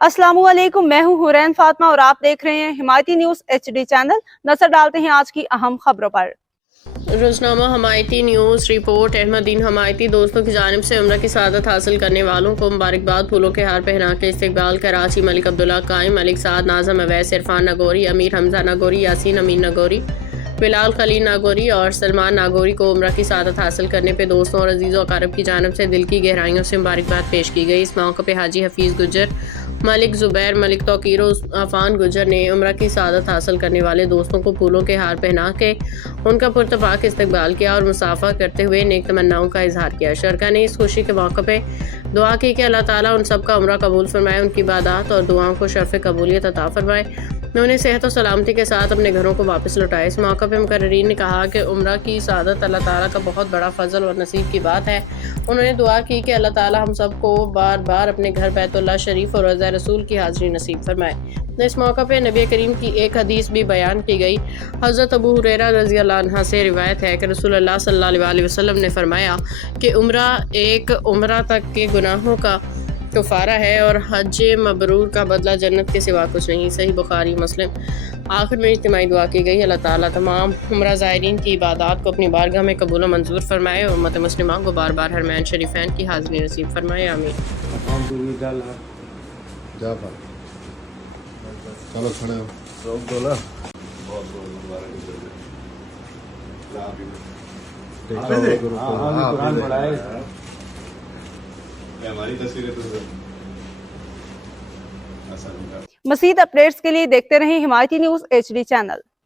अस्सलामुअलैकुम, मैं हूं हुरैन फातिमा और आप देख रहे हैं हिमायती न्यूज HD चैनल। नजर डालते हैं आज की अहम खबरों पर। रोजनामा हमायती न्यूज़ रिपोर्ट। अहमदीन हमायती दोस्तों की जानिब से उम्र की सादत हासिल करने वालों को मुबारकबाद, फूलों के हार पहना के इस्तकबाल। कराची मलिक अब्दुल्ला कायम, मलिक साद, नाज़म अवैस, इरफान नागौरी, अमीर हमजा नागौरी, यासीन अमीन नागौरी, बिलाल खलील नागौरी और सलमान नागौरी को उम्र की सादत हासिल करने पर दोस्तों और अजीज़ों अकारब की जानिब से दिल की गहराइयों से मुबारकबाद पेश की गई। इस मौके पर हाजी हफीज़ गुज्जर, मलिक ज़ुबैर, मलिक तौकीर और अफान गुज्जर ने उम्र की सादत हासिल करने वाले दोस्तों को फूलों के हार पहना के उनका पुरतपाक इस्तकबाल किया और मुसाफा करते हुए नेक तमन्नाओं का इजहार किया। शरका ने इस खुशी के मौके पर दुआ की कि अल्लाह ताला उन सब का उम्र कबूल फरमाए, उनकी इबादत और दुआओं को शर्फ कबूलियत अता फरमाए, उन्हें सेहत और सलामती के साथ अपने घरों को वापस लौटाए। इस मौके पर मुकर्रीरीन ने कहा कि उम्र की सादत अल्लाह ताला का बहुत बड़ा फजल और नसीब की बात है। उन्होंने दुआ की कि अल्लाह ताला हम सबको बार बार अपने घर बैतुल्लाह शरीफ और रज़ा रसूल की हाज़िरी नसीब फरमाए। इस मौका पर नबी करीम की एक हदीस भी बयान की गई। हज़रत अबू हुरैरा रज़ी अल्लाह अन्हा से रिवायत है कि रसूलुल्लाह सल्लल्लाहु अलैहि वसल्लम ने फरमाया कि उम्र एक उम्र तक के गुनाहों का कफ़ारा है और हज मबरूर का बदला जन्नत के सिवा कुछ नहीं। सही बुखारी मुस्लिम। आखिर में इज्तिमाई दुआ की गई, अल्लाह ताला तमाम उम्रा ज़ायरीन की इबादत को अपनी बारगाह में कबूल और मंजूर फरमाए और उम्मत मुस्लिमा को बार बार हरमैन शरीफैन की हाज़िरी नसीब फरमाए। आमीन। चलो खड़े हो। हमारी तस्वीरें तो मज़ीद अपडेट्स के लिए देखते रहें हिमायती न्यूज HD चैनल।